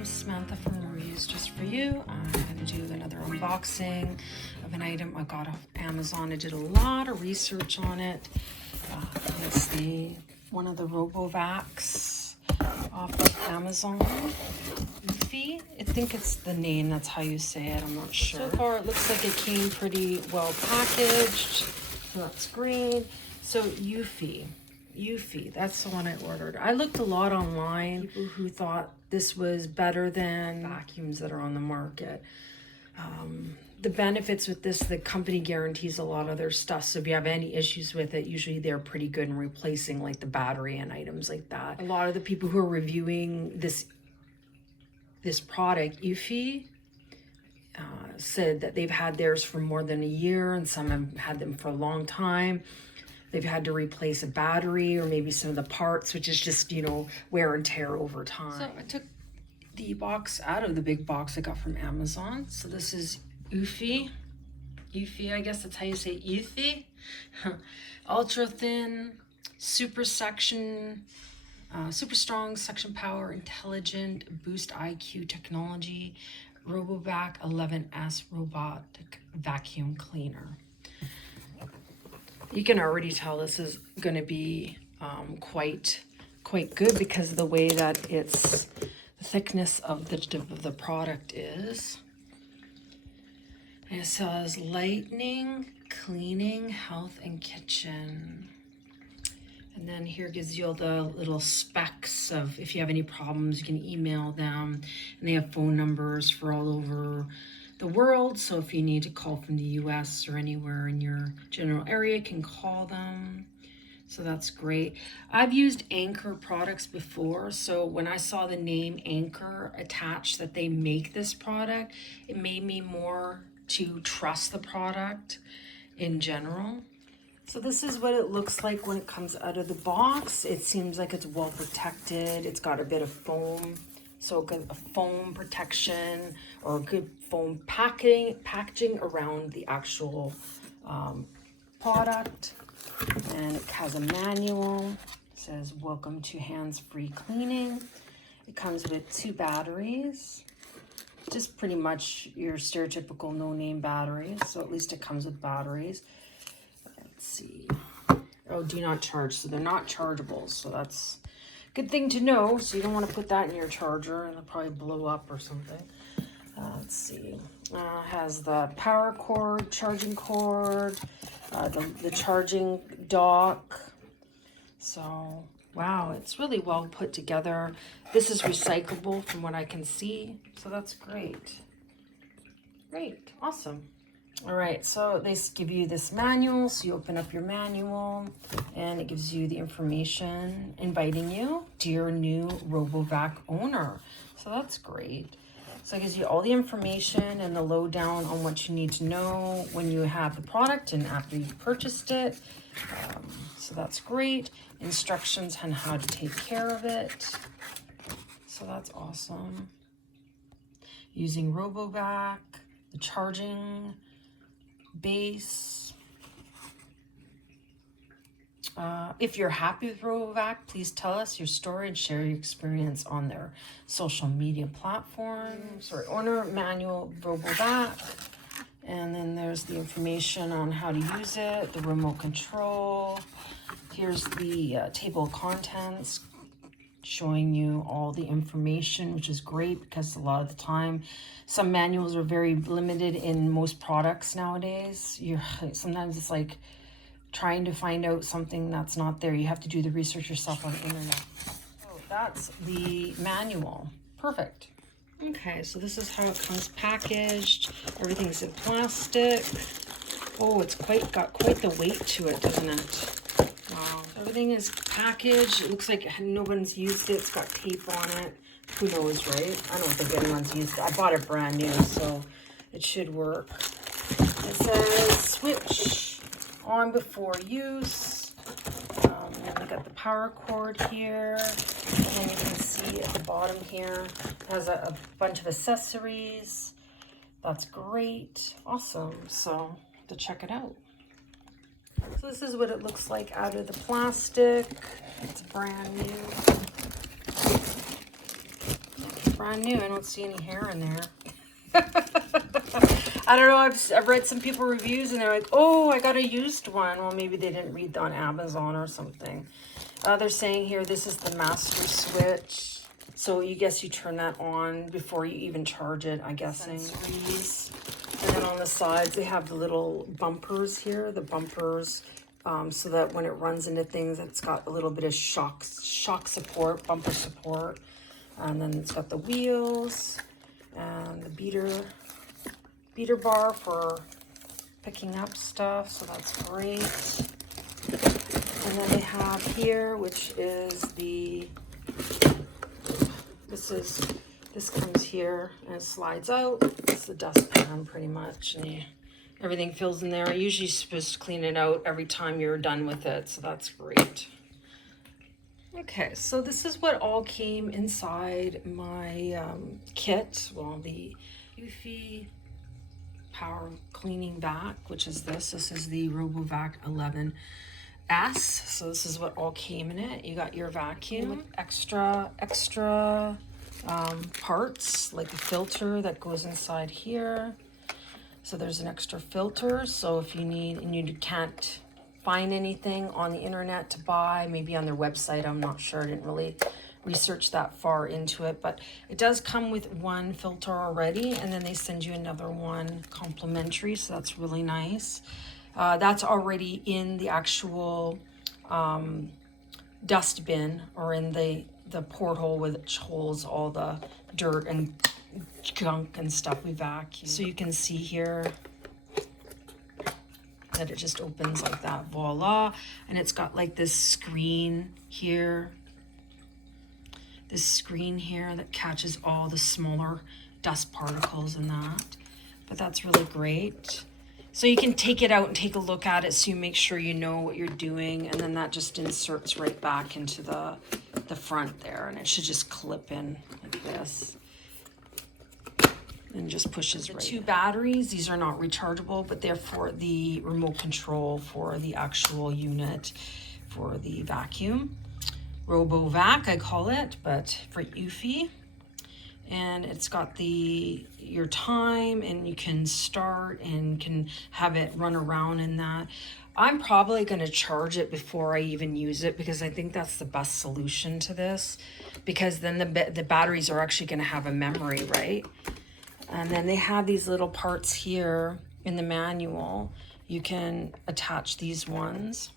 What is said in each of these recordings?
I'm Samantha from Reviews Just For You. I'm going to do another unboxing of an item I got off Amazon. I did a lot of research on it. It's one of the RoboVacs off of Amazon. Eufy, I think it's the name, that's how you say it, I'm not sure. So far it looks like it came pretty well packaged, so that's great. So Eufy, that's the one I ordered. I looked a lot online, people who thought this was better than vacuums that are on the market. The benefits with this, the company guarantees a lot of their stuff, so if you have any issues with it, usually they're pretty good in replacing like the battery and items like that. A lot of the people who are reviewing this product, Eufy, said that they've had theirs for more than a year, and some have had them for a long time. They've had to replace a battery or maybe some of the parts, which is just, you know, wear and tear over time. So I took the box out of the big box I got from Amazon. So this is Eufy, I guess that's how you say Eufy. Ultra thin, super strong suction power, intelligent BoostIQ technology, RoboVac 11S robotic vacuum cleaner. You can already tell this is going to be quite good because of the way that the thickness of the product is. And it says lightning, cleaning, health, and kitchen. And then here gives you all the little specs of if you have any problems, you can email them. And they have phone numbers for all over the world. So if you need to call from the US or anywhere in your general area, you can call them. So that's great. I've used Anchor products before. So when I saw the name Anchor attached that they make this product, it made me more to trust the product in general. So this is what it looks like when it comes out of the box. It seems like it's well protected. It's got a bit of foam, so a foam protection or a good foam packaging around the actual product. And it has a manual. It says, welcome to hands-free cleaning. It comes with 2 batteries. Just pretty much your stereotypical no-name batteries. So at least it comes with batteries. Let's see. Oh, do not charge. So they're not chargeable. So that's a good thing to know. So you don't want to put that in your charger and it'll probably blow up or something. Let's see. Has the power cord, charging cord, the charging dock. So, wow, it's really well put together. This is recyclable from what I can see. So that's great. Great. Awesome. All right, so they give you this manual. So you open up your manual and it gives you the information inviting you, dear new RoboVac owner. So that's great. So it gives you all the information and the lowdown on what you need to know when you have the product and after you've purchased it. So that's great. Instructions on how to take care of it. So that's awesome. Using RoboVac, the charging base. If you're happy with RoboVac, please tell us your story and share your experience on their social media platforms. Or owner manual RoboVac. And then there's the information on how to use it, the remote control. Here's the table of contents showing you all the information, which is great because a lot of the time some manuals are very limited in most products nowadays. Sometimes it's like trying to find out something that's not there. You have to do the research yourself on the internet. So that's the manual. Perfect. Okay, so this is how it comes packaged. Everything's in plastic. Oh, it's got quite the weight to it, doesn't it? Wow. Everything is packaged. It looks like no one's used it. It's got tape on it. Who knows, right? I don't think anyone's used it. I bought it brand new, so it should work. It says switch on before use. And we got the power cord here. And then you can see at the bottom here, it has a bunch of accessories. That's great. Awesome. So to check it out. So this is what it looks like out of the plastic. It's brand new. brand new. I don't see any hair in there. I don't know. I've read some people reviews and they're like, oh, I got a used one. Well, maybe they didn't read on Amazon or something. They're saying here, this is the master switch. So you guess you turn that on before you even charge it, I'm guessing. And then on the sides, they have the little bumpers here, the bumpers, so that when it runs into things, it's got a little bit of shock support, bumper support. And then it's got the wheels and the beater bar for picking up stuff, so that's great. And then they have here, which is this comes here and it slides out. It's the dustpan pretty much, and everything fills in there. You're usually supposed to clean it out every time you're done with it, so that's great. Okay, so this is what all came inside my kit. Well, the eufy power cleaning vac, which is this. This is the RoboVac 11S. So this is what all came in it. You got your vacuum with extra parts, like the filter that goes inside here. So there's an extra filter. So if you need, and you can't find anything on the internet to buy, maybe on their website, I'm not sure, I didn't really research that far into it, but it does come with one filter already, and then they send you another one complimentary, so that's really nice. That's already in the actual dust bin, or in the porthole which holds all the dirt and junk and stuff we vacuum. So you can see here that it just opens like that, voila. And it's got like this screen here, that catches all the smaller dust particles and that. But that's really great. So you can take it out and take a look at it, so you make sure you know what you're doing, and then that just inserts right back into the front there, and it should just clip in like this. And just pushes right in. 2 batteries. These are not rechargeable, but they're for the remote control for the actual unit for the vacuum. RoboVac, I call it, but for eufy. And it's got your time, and you can start and can have it run around in that. I'm probably going to charge it before I even use it, because I think that's the best solution to this, because then the batteries are actually going to have a memory, right? And then they have these little parts here in the manual. You can attach these ones.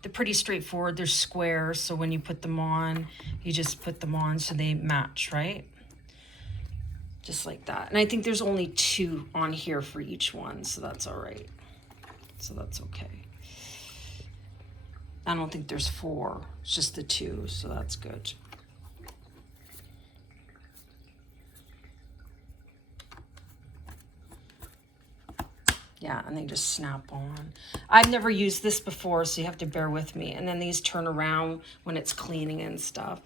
They're pretty straightforward. They're square, so when you put them on, you just put them on so they match, right? Just like that. And I think there's only 2 on here for each one, so that's all right. So that's okay. I don't think there's 4. It's just the 2, so that's good. Yeah, and they just snap on. I've never used this before, so you have to bear with me. And then these turn around when it's cleaning and stuff.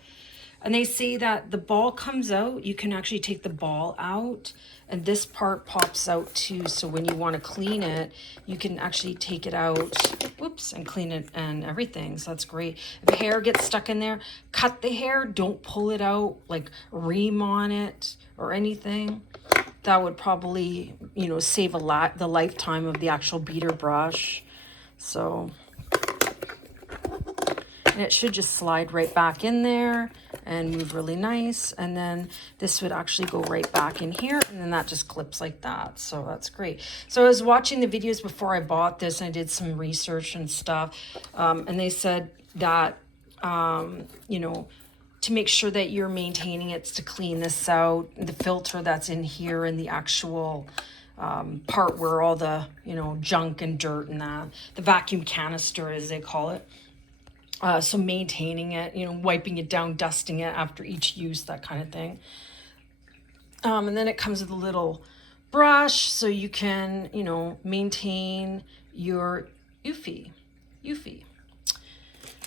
And they say that the ball comes out, you can actually take the ball out, and this part pops out too. So when you want to clean it, you can actually take it out, whoops, and clean it and everything. So that's great. If hair gets stuck in there, cut the hair, don't pull it out, like ream on it or anything. That would probably, you know, save the lifetime of the actual beater brush. So, and it should just slide right back in there and move really nice. And then this would actually go right back in here, and then that just clips like that. So that's great. So I was watching the videos before I bought this, and I did some research and stuff. And they said that, you know, to make sure that you're maintaining it, to clean this out, the filter that's in here, and the actual part where all the, you know, junk and dirt and that, the vacuum canister as they call it. So maintaining it, you know, wiping it down, dusting it after each use, that kind of thing. And then it comes with a little brush, so you can, you know, maintain your eufy.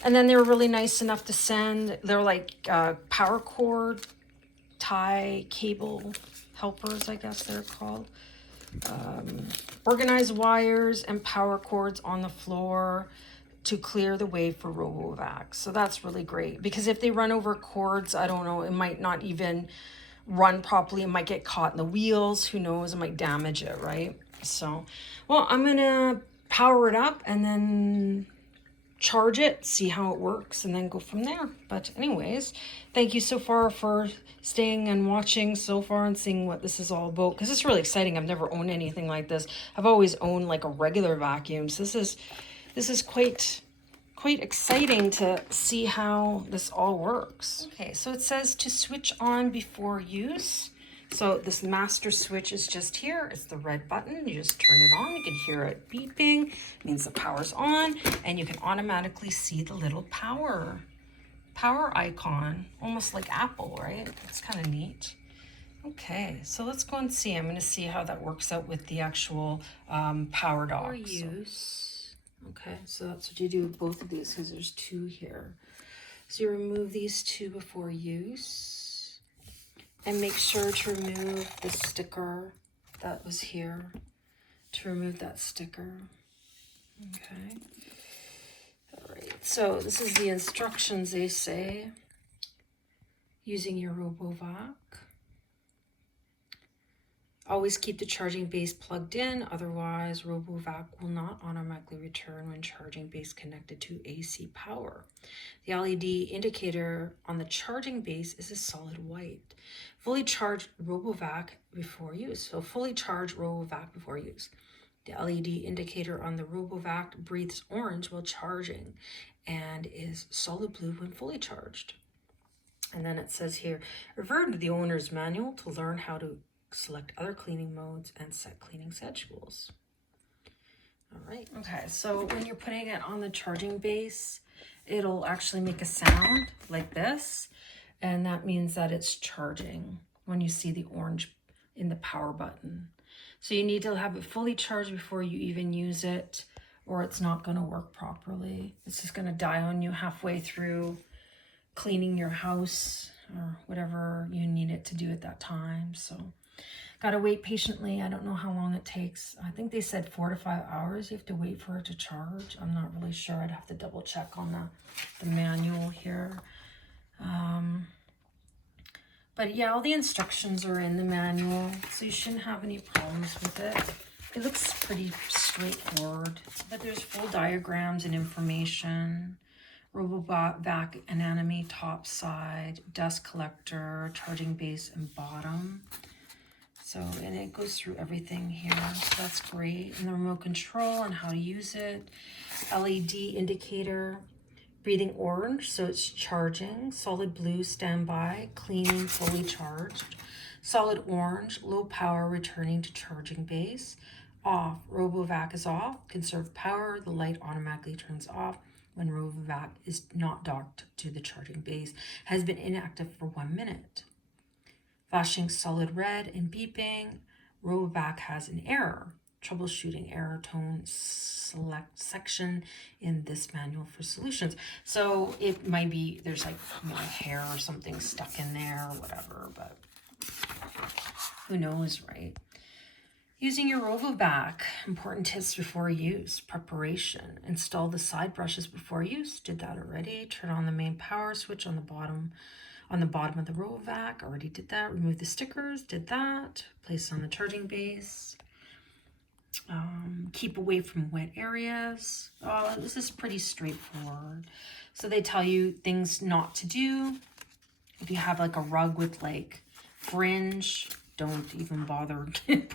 And then they were really nice enough to send, they're like power cord tie cable helpers, I guess they're called. Organized wires and power cords on the floor to clear the way for RoboVac. So that's really great, because if they run over cords, I don't know, it might not even run properly. It might get caught in the wheels. Who knows? It might damage it, right? So, well, I'm going to power it up and then charge it, see how it works, and then go from there. But anyways, thank you so far for staying and watching so far and seeing what this is all about, because it's really exciting. I've never owned anything like this. I've always owned like a regular vacuum, so this is quite exciting to see how this all works. Okay, so it says to switch on before use. So this master switch is just here. It's the red button. You just turn it on. You can hear it beeping. It means the power's on, and you can automatically see the little power icon, almost like Apple, right? It's kind of neat. Okay, so let's go and see. I'm going to see how that works out with the actual power dock. Okay, so that's what you do with both of these, because there's two here. So you remove these two before use, and make sure to remove the sticker that was here, to remove that sticker. Okay. All right, so this is the instructions they say, using your RoboVac. Always keep the charging base plugged in, otherwise RoboVac will not automatically return when charging base connected to AC power. The LED indicator on the charging base is a solid white. Fully charged RoboVac before use. So fully charged RoboVac before use. The LED indicator on the RoboVac breathes orange while charging and is solid blue when fully charged. And then it says here, refer to the owner's manual to learn how to select other cleaning modes and set cleaning schedules. All right. Okay, so when you're putting it on the charging base, it'll actually make a sound like this, and that means that it's charging when you see the orange in the power button. So you need to have it fully charged before you even use it, or it's not going to work properly. It's just going to die on you halfway through cleaning your house or whatever you need it to do at that time. So gotta wait patiently. I don't know how long it takes. I think they said 4 to 5 hours you have to wait for it to charge. I'm not really sure. I'd have to double check on the manual here. But yeah, all the instructions are in the manual, so you shouldn't have any problems with it. It looks pretty straightforward, but there's full diagrams and information. RoboVac anatomy, top side, dust collector, charging base, and bottom. So, and it goes through everything here, so that's great. And the remote control and how to use it. LED indicator, breathing orange, so it's charging. Solid blue, standby, cleaning, fully charged. Solid orange, low power, returning to charging base. Off, RoboVac is off, conserve power, the light automatically turns off when RoboVac is not docked to the charging base, has been inactive for 1 minute. Flashing solid red and beeping, RoboVac has an error. Troubleshooting error tone select section in this manual for solutions. So it might be, there's like my hair or something stuck in there or whatever, but who knows, right? Using your RoboVac, important tips before use, preparation. Install the side brushes before use, did that already. Turn on the main power switch on the bottom of the RoboVac, already did that. Remove the stickers, did that. Place on the charging base. Keep away from wet areas. Oh, this is pretty straightforward. So they tell you things not to do. If you have like a rug with like fringe, don't even bother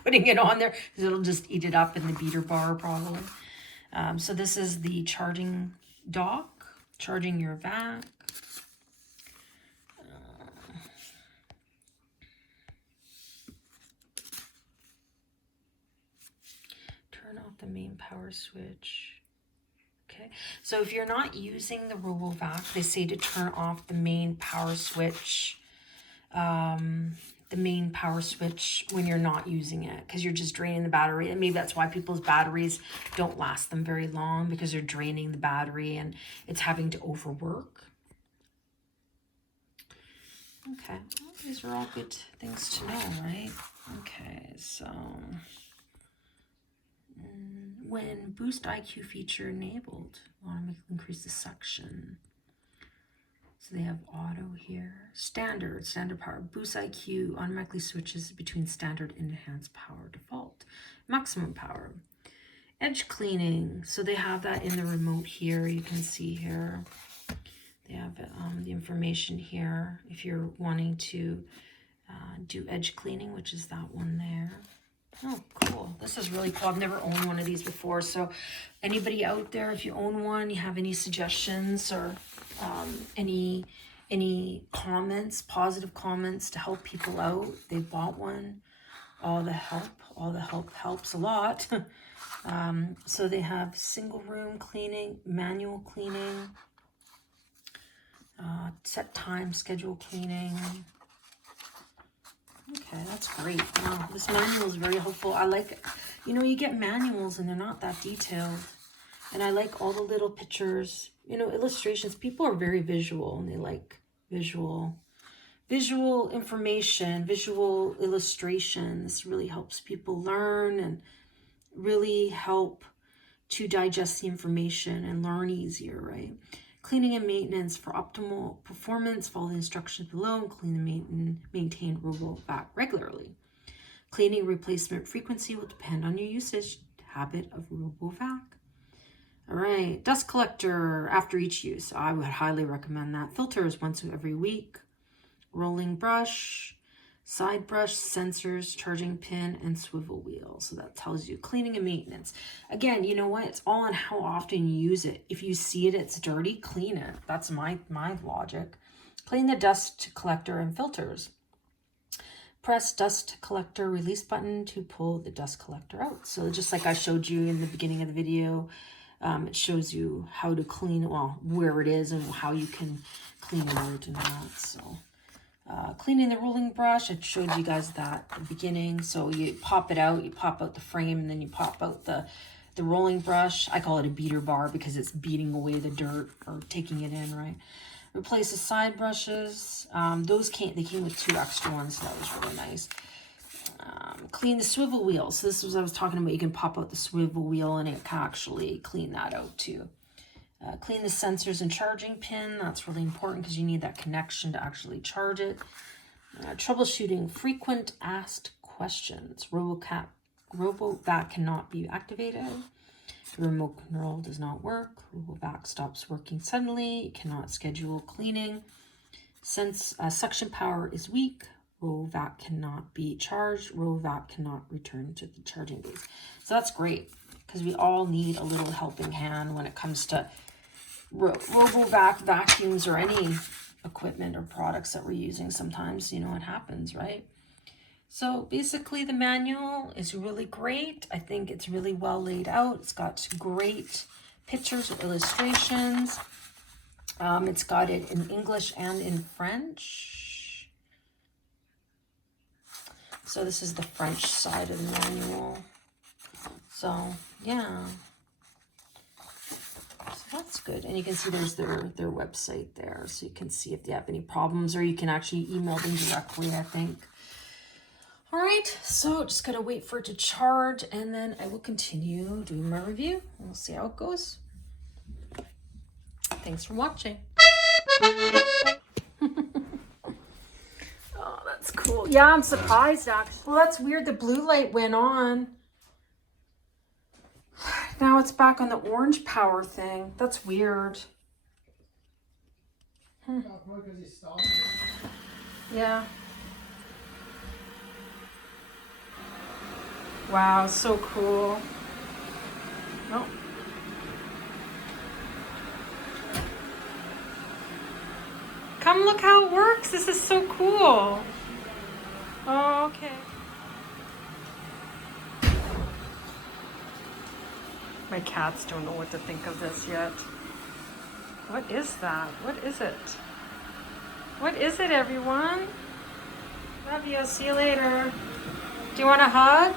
putting it on there because it'll just eat it up in the beater bar probably. So this is the charging dock, charging your vac. Turn off the main power switch. Okay, so if you're not using the RoboVac, they say to turn off the main power switch. The main power switch when you're not using it because you're just draining the battery, and maybe that's why people's batteries don't last them very long, because they're draining the battery and it's having to overwork. Okay, well, these are all good things to know, right? Okay, so when BoostIQ feature enabled. Automatically increase the suction. So they have auto here. Standard power. BoostIQ automatically switches between standard and enhanced power default. Maximum power. Edge cleaning. So they have that in the remote here. You can see here. They have the information here if you're wanting to do edge cleaning, which is that one there. Oh, cool. This is really cool. I've never owned one of these before. So anybody out there, if you own one, you have any suggestions or any comments, positive comments to help people out, they bought one. All the help helps a lot. So they have single room cleaning, manual cleaning, set time, schedule cleaning. Okay, that's great. Wow, this manual is very helpful. I like, you know, you get manuals and they're not that detailed. And I like all the little pictures, you know, illustrations. People are very visual and they like visual information, visual illustration. This really helps people learn and really help to digest the information and learn easier, right? Cleaning and maintenance for optimal performance. Follow the instructions below and clean and maintain RoboVac regularly. Cleaning replacement frequency will depend on your usage habit of RoboVac. All right, dust collector after each use. I would highly recommend that. Filters once every week. Rolling brush, side brush, sensors, charging pin, and swivel wheel. So that tells you cleaning and maintenance. Again, you know what? It's all on how often you use it. If you see it's dirty, clean it. That's my logic. Clean the dust collector and filters. Press dust collector release button to pull the dust collector out. So just like I showed you in the beginning of the video, it shows you how to clean, well, where it is and how you can clean it out and that. So cleaning the rolling brush, I showed you guys that at the beginning. So you pop it out, you pop out the frame, and then you pop out the rolling brush. I call it a beater bar because it's beating away the dirt or taking it in, right? Replace the side brushes. They came with 2 extra ones, so that was really nice. Clean the swivel wheel. So this was I was talking about. You can pop out the swivel wheel and it can actually clean that out too. Clean the sensors and charging pin. That's really important because you need that connection to actually charge it. Troubleshooting frequent asked questions. RoboVac cannot be activated. The remote control does not work. RoboVac stops working suddenly. You cannot schedule cleaning. Since suction power is weak, RoboVac cannot be charged. RoboVac cannot return to the charging base. So that's great because we all need a little helping hand when it comes to RoboVac vacuums or any equipment or products that we're using. Sometimes, you know, it happens, right? So basically the manual is really great. I think it's really well laid out. It's got great pictures or illustrations. It's got it in English and in French. So this is the French side of the manual. So yeah. So that's good. And you can see there's their website there. So you can see if they have any problems, or you can actually email them directly, I think. All right, so just gotta wait for it to charge, and then I will continue doing my review. We'll see how it goes. Thanks for watching. Oh, that's cool. Yeah, I'm surprised actually. Well, that's weird. The blue light went on. Now it's back on the orange power thing. That's weird. Yeah. Wow, so cool. Oh. Come look how it works. This is so cool. Oh, okay. My cats don't know what to think of this yet. What is that? What is it? What is it, everyone? Love you. See you later. Do you want a hug?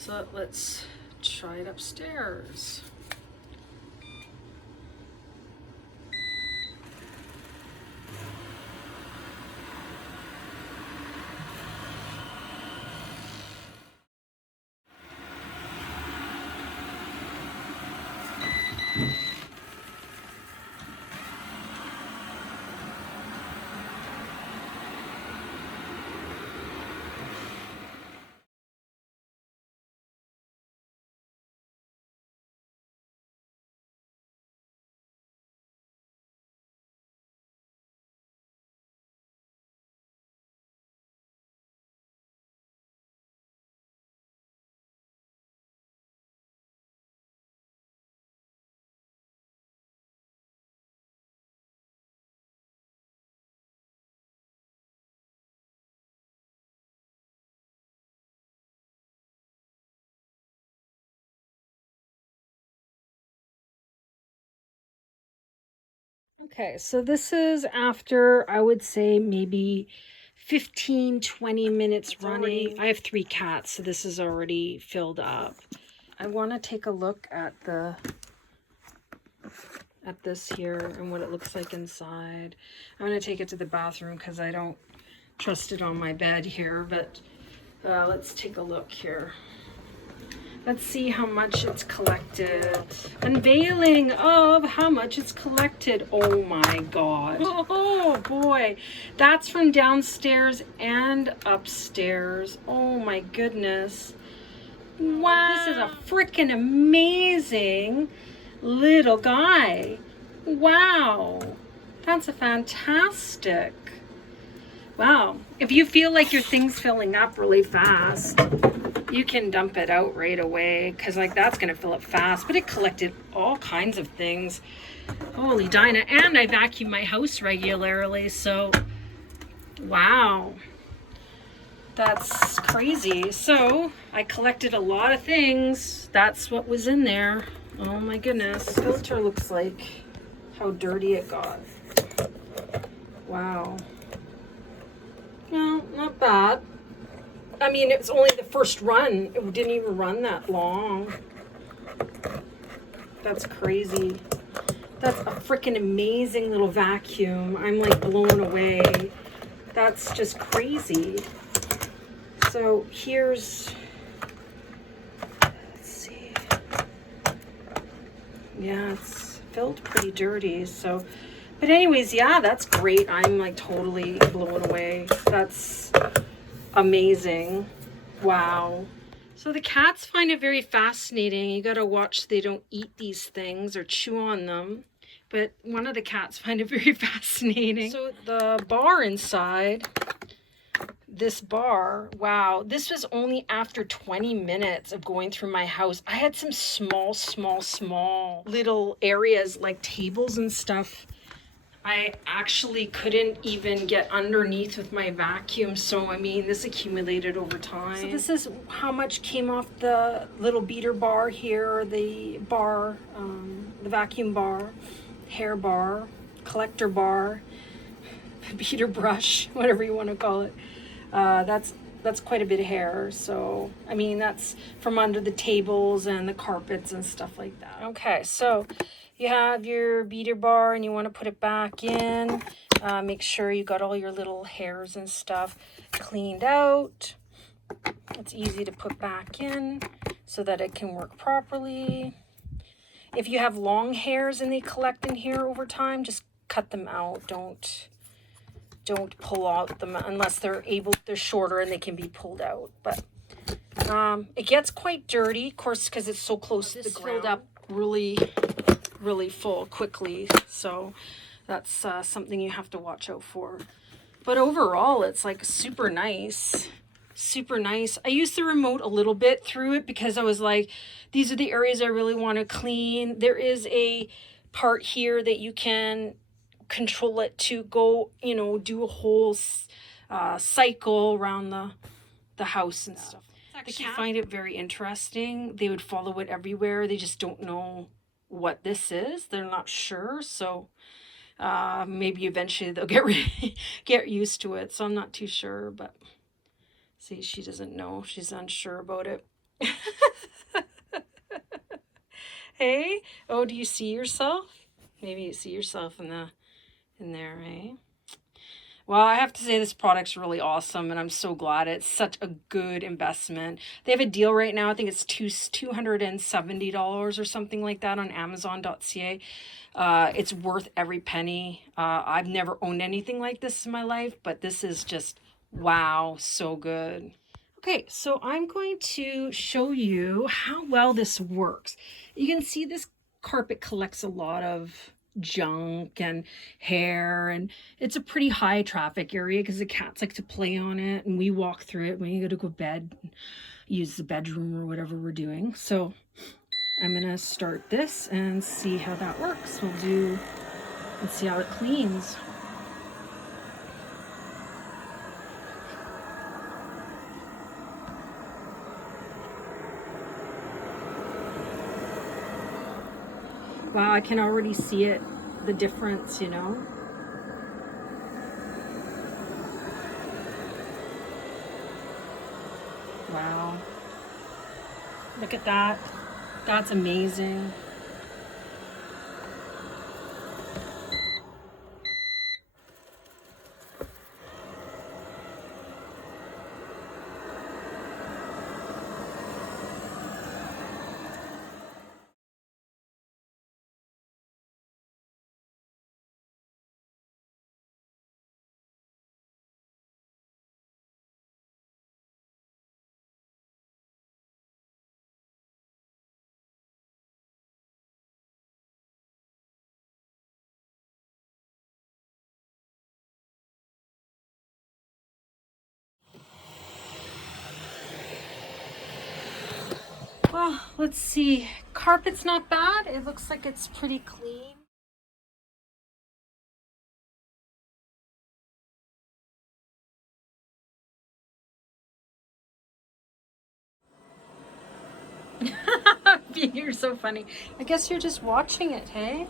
So let's try it upstairs. Okay, so this is after, I would say, maybe 15-20 minutes running. I have 3 cats, so this is already filled up. I want to take a look at this here and what it looks like inside. I'm going to take it to the bathroom because I don't trust it on my bed here, but let's take a look here. Let's see how much it's collected. Unveiling of how much it's collected. Oh my God. Oh boy. That's from downstairs and upstairs. Oh my goodness. Wow. This is a freaking amazing little guy. Wow. That's a fantastic. Wow. If you feel like your thing's filling up really fast, you can dump it out right away, because like that's going to fill up fast. But it collected all kinds of things. Holy Dinah. And I vacuum my house regularly, so wow. That's crazy. So I collected a lot of things. That's what was in there. Oh my goodness. The filter looks like how dirty it got. Wow. Well, not bad. I mean, it's only the first run. It didn't even run that long. That's crazy. That's a freaking amazing little vacuum. I'm like blown away. That's just crazy. So here's, let's see. Yeah, it's filled pretty dirty. So, but anyways, yeah, that's great. I'm like totally blown away. That's amazing. Wow. So the cats find it very fascinating. You got to watch so they don't eat these things or chew on them. But one of the cats find it very fascinating. So the bar inside, this bar, wow, this was only after 20 minutes of going through my house. I had some small little areas like tables and stuff. I actually couldn't even get underneath with my vacuum. So, I mean, this accumulated over time. So this is how much came off the little beater bar here, the bar, the vacuum bar, hair bar, collector bar, beater brush, whatever you want to call it. That's quite a bit of hair. So, I mean, that's from under the tables and the carpets and stuff like that. Okay, so you have your beater bar and you want to put it back in. Make sure you got all your little hairs and stuff cleaned out. It's easy to put back in so that it can work properly. If you have long hairs and they collect in here over time, just cut them out. Don't pull out them unless they're shorter and they can be pulled out. But it gets quite dirty, of course, because it's so close to the ground. Filled up really full quickly. So that's something you have to watch out for. But overall, it's like super nice. Super nice. I used the remote a little bit through it because I was like, these are the areas I really want to clean. There is a part here that you can control it to go, you know, do a whole cycle around the house and stuff. The kids find it very interesting. They would follow it everywhere. They just don't know what this is. They're not sure. So maybe eventually they'll get used to it. So I'm not too sure, but see, she doesn't know. She's unsure about it. Hey, oh, do you see yourself? Maybe you see yourself in there, eh? Well, I have to say this product's really awesome, and I'm so glad. It's such a good investment. They have a deal right now. I think it's $270 or something like that on Amazon.ca. It's worth every penny. I've never owned anything like this in my life, but this is just, wow, so good. Okay, so I'm going to show you how well this works. You can see this carpet collects a lot of junk and hair, and it's a pretty high traffic area because the cats like to play on it, and we walk through it when you go to go bed, use the bedroom or whatever we're doing. So I'm gonna start this and see how that works. Let's see how it cleans. Wow, I can already see it, the difference, you know? Wow. Look at that. That's amazing. Well, let's see. Carpet's not bad. It looks like it's pretty clean. You're so funny. I guess you're just watching it, hey?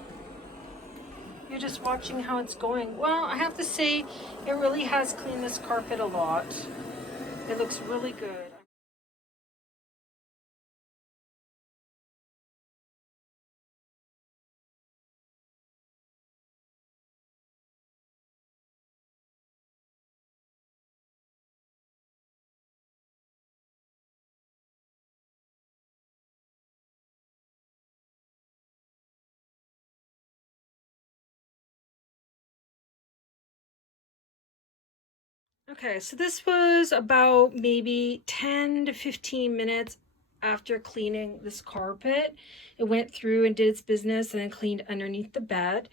You're just watching how it's going. Well, I have to say, it really has cleaned this carpet a lot. It looks really good. Okay, so this was about maybe 10 to 15 minutes after cleaning this carpet. It went through and did its business and then cleaned underneath the bed.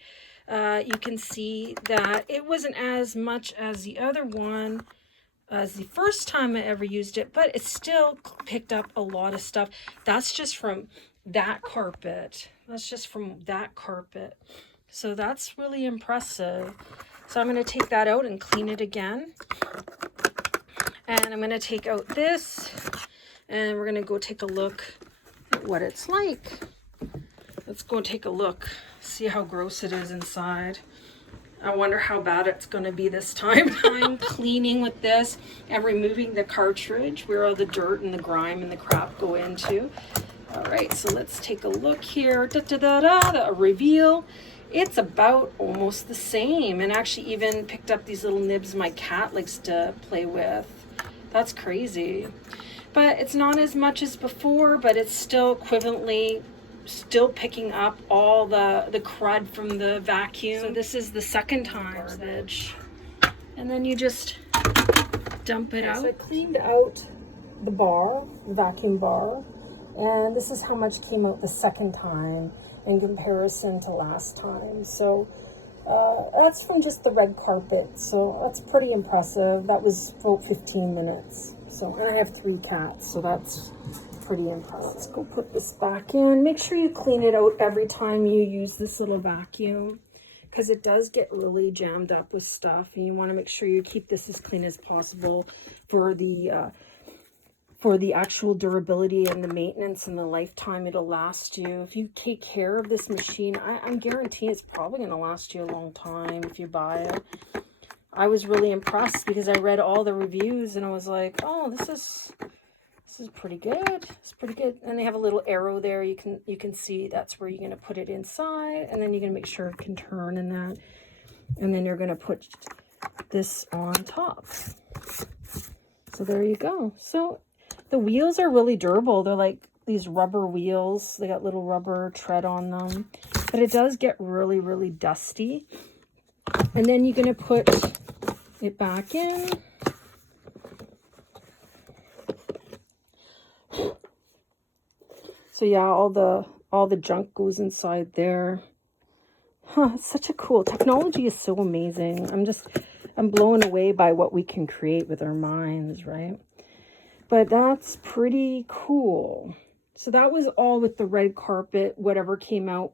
You can see that it wasn't as much as the other one as the first time I ever used it, but it still picked up a lot of stuff. That's just from that carpet. That's just from that carpet. So that's really impressive. So I'm going to take that out and clean it again. And I'm going to take out this, and we're going to go take a look at what it's like. Let's go take a look, see how gross it is inside. I wonder how bad it's going to be this time. I'm cleaning with this and removing the cartridge where all the dirt and the grime and the crap go into. All right, so let's take a look here. A reveal. It's about almost the same, and actually even picked up these little nibs my cat likes to play with. That's crazy. But it's not as much as before, but it's still equivalently still picking up all the crud from the vacuum. So this is the second time garbage. And then you just dump it out. So I cleaned out the bar, the vacuum bar, and this is how much came out the second time in comparison to last time. So That's from just the red carpet, so that's pretty impressive. That was about 15 minutes. So, and I have 3 cats, so that's pretty impressive. Let's go put this back in. Make sure you clean it out every time you use this little vacuum, because it does get really jammed up with stuff, and you want to make sure you keep this as clean as possible for the actual durability and the maintenance and the lifetime it'll last you. If you take care of this machine, I'm guaranteeing it's probably going to last you a long time if you buy it. I was really impressed because I read all the reviews and I was like, oh, this is pretty good. It's pretty good. And they have a little arrow there. You can see that's where you're going to put it inside, and then you're going to make sure it can turn and that. And then you're going to put this on top. So there you go. So the wheels are really durable. They're like these rubber wheels. They got little rubber tread on them. But it does get really, really dusty. And then you're going to put it back in. So yeah, all the junk goes inside there. Huh, it's such a cool technology is so amazing. I'm blown away by what we can create with our minds, right? But that's pretty cool. So that was all with the red carpet. Whatever came out,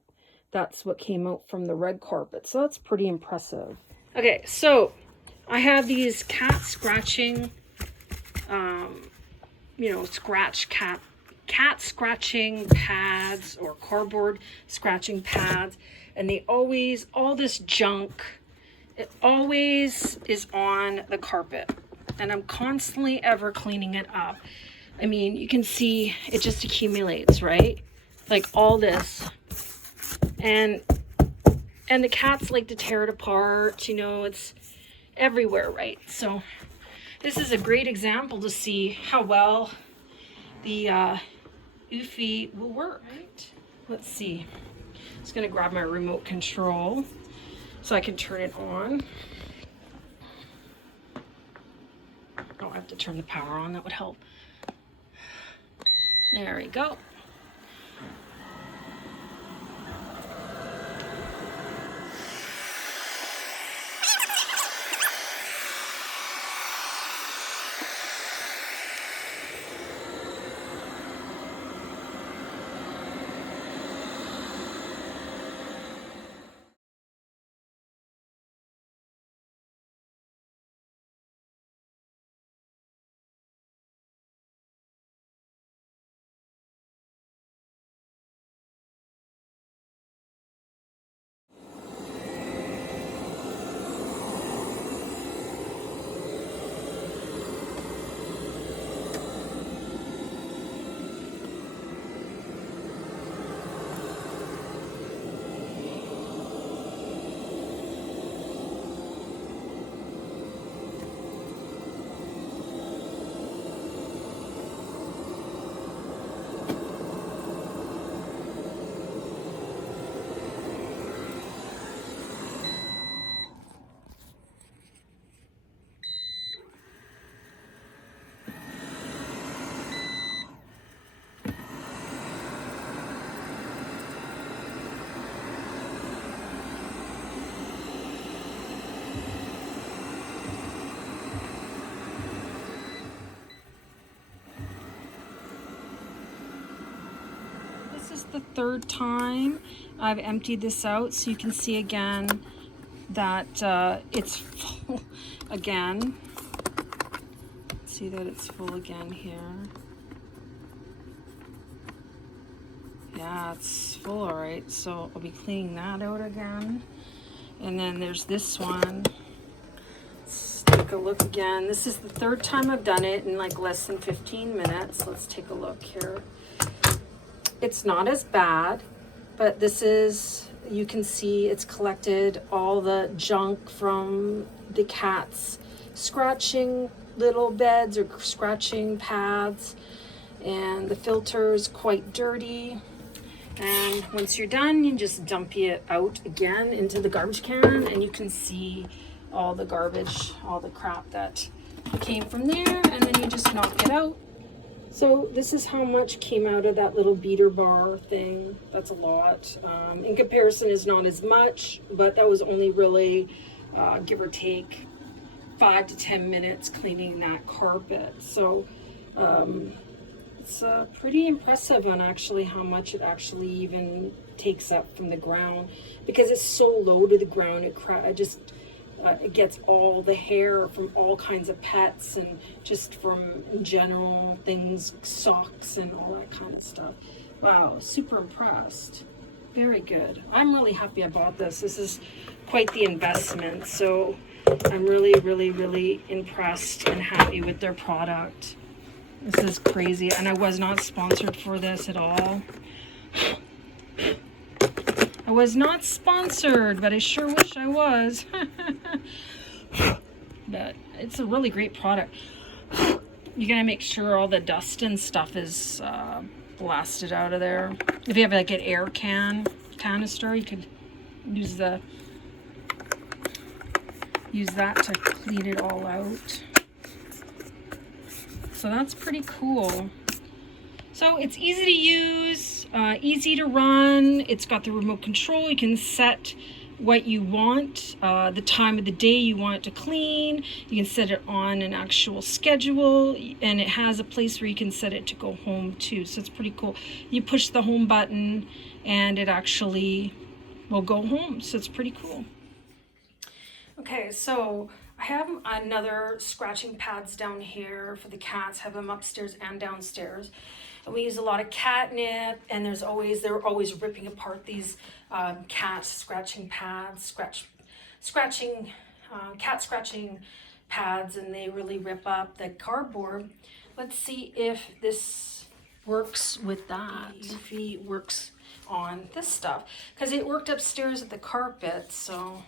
that's what came out from the red carpet. So that's pretty impressive. Okay, so I have these cat scratching, cat scratching pads or cardboard scratching pads. And they always, all this junk, it always is on the carpet. And I'm constantly ever cleaning it up. I mean, you can see it just accumulates, right? Like all this. And the cats like to tear it apart, you know, it's everywhere, right? So this is a great example to see how well the eufy will work. Right? Let's see. I'm just going to grab my remote control so I can turn it on. Oh, I have to turn the power on. That would help. There we go. The third time I've emptied this out, so you can see again that it's full again. See that it's full again here. Yeah, it's full, all right. So I'll be cleaning that out again. And then there's this one. Let's take a look again. This is the third time I've done it in like less than 15 minutes. Let's take a look here. It's not as bad, but this is, you can see it's collected all the junk from the cats scratching little beds or scratching pads, and the filter is quite dirty. And once you're done, you just dump it out again into the garbage can, and you can see all the garbage, all the crap that came from there, and then you just knock it out. So this is how much came out of that little beater bar thing. That's a lot. In comparison is not as much, but that was only really, give or take, 5 to 10 minutes cleaning that carpet. So it's pretty impressive on actually how much it actually even takes up from the ground, because it's so low to the ground. It gets all the hair from all kinds of pets and just from in general things, socks and all that kind of stuff. Wow, super impressed. Very good. I'm really happy about this. This is quite the investment. So I'm really, really, really impressed and happy with their product. This is crazy. And I was not sponsored for this at all. I was not sponsored, but I sure wish I was. But it's a really great product. You gotta make sure all the dust and stuff is blasted out of there. If you have like an air canister, you could use that to clean it all out. So that's pretty cool. So it's easy to use, easy to run. It's got the remote control. You can set what you want, the time of the day you want it to clean. You can set it on an actual schedule, and it has a place where you can set it to go home too. So it's pretty cool. You push the home button and it actually will go home. So it's pretty cool. Okay, so I have another scratching pads down here for the cats. Have them upstairs and downstairs. And we use a lot of catnip, and they're always ripping apart these cat scratching pads, cat scratching pads, and they really rip up the cardboard. Let's see if this works with that. Eufy works on this stuff, because it worked upstairs at the carpet, so.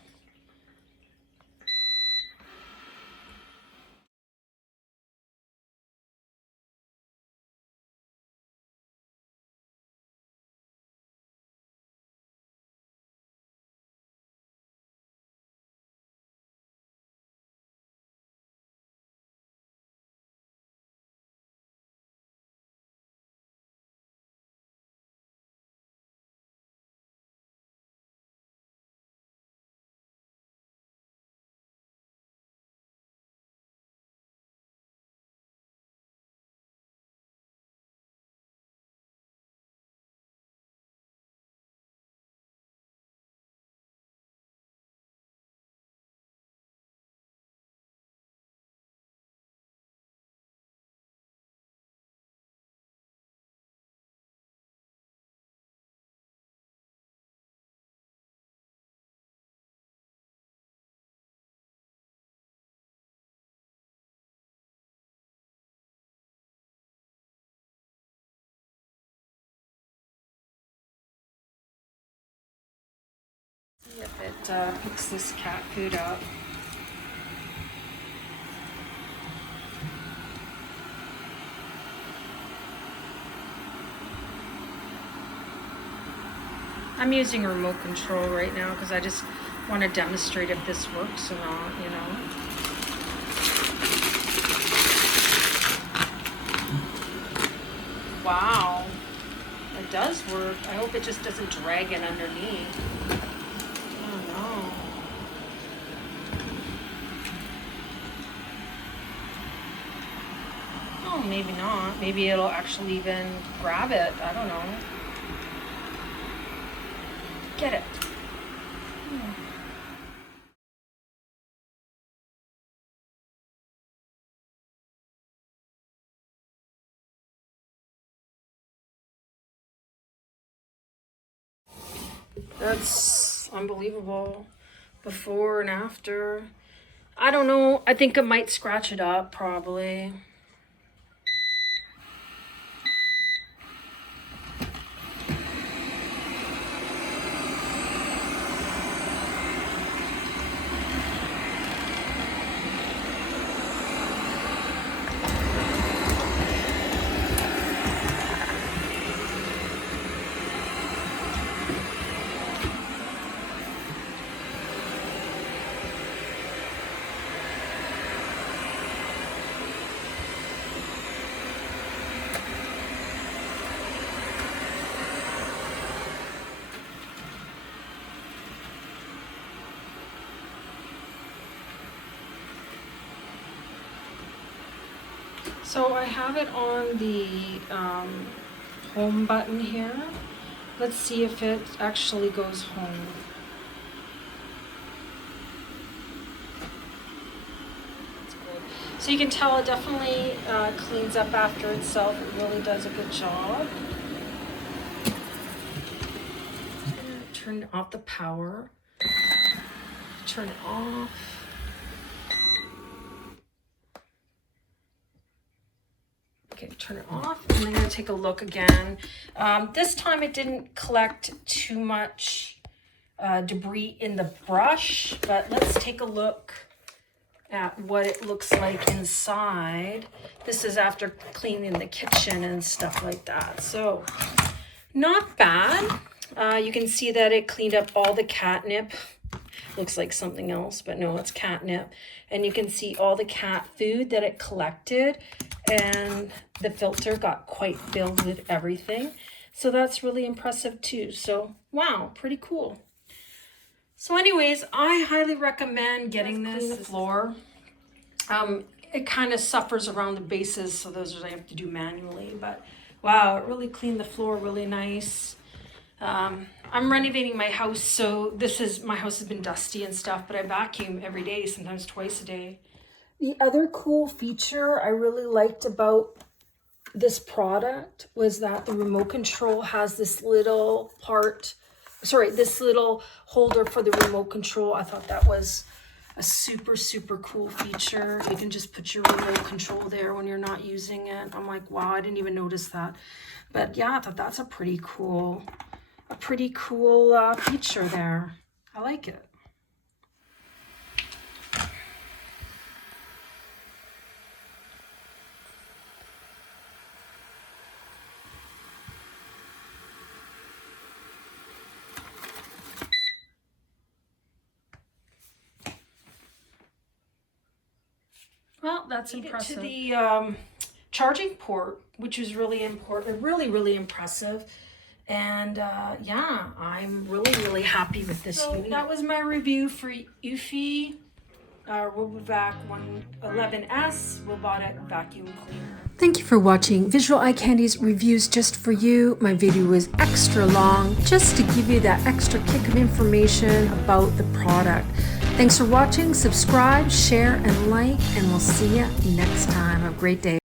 If it picks this cat food up. I'm using remote control right now because I just want to demonstrate if this works or not, you know. Wow, it does work. I hope it just doesn't drag it underneath. Maybe not. Maybe it'll actually even grab it. I don't know. Get it. That's unbelievable. Before and after. I don't know. I think it might scratch it up, probably. So I have it on the home button here. Let's see if it actually goes home. That's good. So you can tell it definitely cleans up after itself. It really does a good job. Turn off the power. Turn it off. Okay, turn it off, and I'm going to take a look again. This time it didn't collect too much debris in the brush, but let's take a look at what it looks like inside. This is after cleaning the kitchen and stuff like that. So, not bad. You can see that it cleaned up all the catnip. Looks like something else, but no, it's catnip. And you can see all the cat food that it collected, and the filter got quite filled with everything. So that's really impressive too. So wow, pretty cool. So anyways, I highly recommend getting this floor. It kind of suffers around the bases, so those are I have to do manually, but wow, it really cleaned the floor really nice. I'm renovating my house, so my house has been dusty and stuff, but I vacuum every day, sometimes twice a day. The other cool feature I really liked about this product was that the remote control has this little this little holder for the remote control. I thought that was a super, super cool feature. You can just put your remote control there when you're not using it. I'm like, wow, I didn't even notice that. But yeah, I thought that's a pretty cool feature there. I like it. Well, that's impressive. To the charging port, which is really important, really impressive. And yeah, I'm really happy with this unit. That was my review for eufy RoboVac 111S robotic vacuum cleaner. Thank you for watching Visual Eye Candy's reviews just for you. My video was extra long just to give you that extra kick of information about the product. Thanks for watching. Subscribe, share, and like, and we'll see you next time. Have a great day.